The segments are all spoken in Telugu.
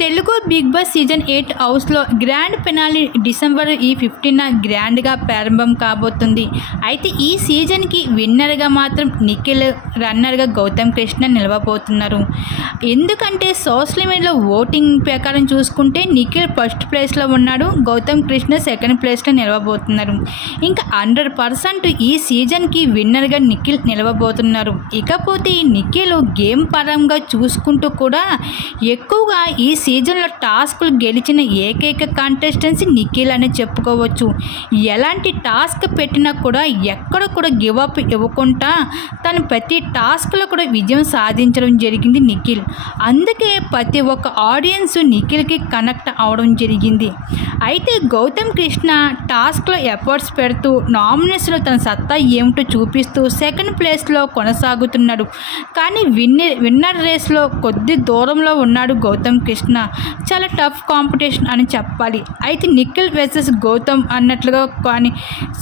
తెలుగు బిగ్ బాస్ సీజన్ 8 హౌస్లో గ్రాండ్ ఫినాలే డిసెంబర్ 15న గ్రాండ్గా ప్రారంభం కాబోతుంది. అయితే ఈ సీజన్కి విన్నర్గా మాత్రం నిఖిల్, రన్నర్గా గౌతమ్ కృష్ణ నిలవబోతున్నారు. ఎందుకంటే సోషల్ మీడియాలో ఓటింగ్ ప్రకారం చూసుకుంటే నిఖిల్ ఫస్ట్ ప్లేస్లో ఉన్నాడు, గౌతమ్ కృష్ణ సెకండ్ ప్లేస్లో నిలవబోతున్నారు. ఇంకా 100% ఈ సీజన్కి విన్నర్గా నిఖిల్ నిలవబోతున్నారు. ఇకపోతే నిఖిల్ గేమ్ పరంగా చూసుకుంటూ కూడా ఎక్కువగా ఈ సీజన్లో టాస్క్లు గెలిచిన ఏకైక కాంటెస్టెన్సీ నిఖిల్ అని చెప్పుకోవచ్చు. ఎలాంటి టాస్క్ పెట్టినా కూడా ఎక్కడ కూడా గివ్ అప్ ఇవ్వకుండా తను ప్రతి టాస్క్లో కూడా విజయం సాధించడం జరిగింది నిఖిల్. అందుకే ప్రతి ఒక్క ఆడియన్స్ నిఖిల్కి కనెక్ట్ అవడం జరిగింది. అయితే గౌతమ్ కృష్ణ టాస్క్లో ఎఫర్ట్స్ పెడుతూ నామినేషన్లో తన సత్తా ఏమిటో చూపిస్తూ సెకండ్ ప్లేస్లో కొనసాగుతున్నాడు. కానీ విన్నర్ రేస్లో కొద్ది దూరంలో ఉన్నాడు గౌతమ్ కృష్ణ. చాలా టఫ్ కాంపిటీషన్ అని చెప్పాలి. అయితే నిఖిల్ వర్సెస్ గౌతమ్ అన్నట్లుగా కానీ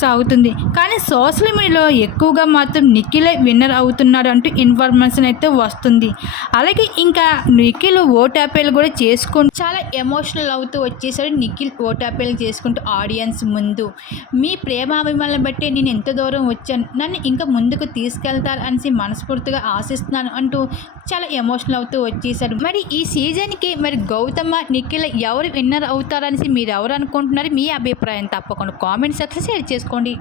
సాగుతుంది. కానీ సోషల్ మీడియాలో ఎక్కువగా మాత్రం నిఖిలే విన్నర్ అవుతున్నాడు అంటూ ఇన్ఫర్మేషన్ అయితే వస్తుంది. అలాగే ఇంకా నిఖిల్ ఓటాపేలు కూడా చేసుకొని చాలా ఎమోషనల్ అవుతూ వచ్చేసాడు. నిఖిల్ ఓటాపేలు చేసుకుంటూ ఆడియన్స్ ముందు మీ ప్రేమాభిమానులను బట్టి నేను ఎంత దూరం వచ్చాను, నన్ను ఇంకా ముందుకు తీసుకెళ్తారు అనేసి మనస్ఫూర్తిగా ఆశిస్తున్నాను అంటూ చాలా ఎమోషనల్ అవుతూ వచ్చేసాడు. మరి ఈ సీజన్కి మరి గౌతమ, నిఖిల్ ఎవరు విన్నర్ అవుతారనేసి మీరు ఎవరు అనుకుంటున్నారు? మీ అభిప్రాయం తప్పకుండా కామెంట్ సెక్షన్లో షేర్ చేసుకోండి.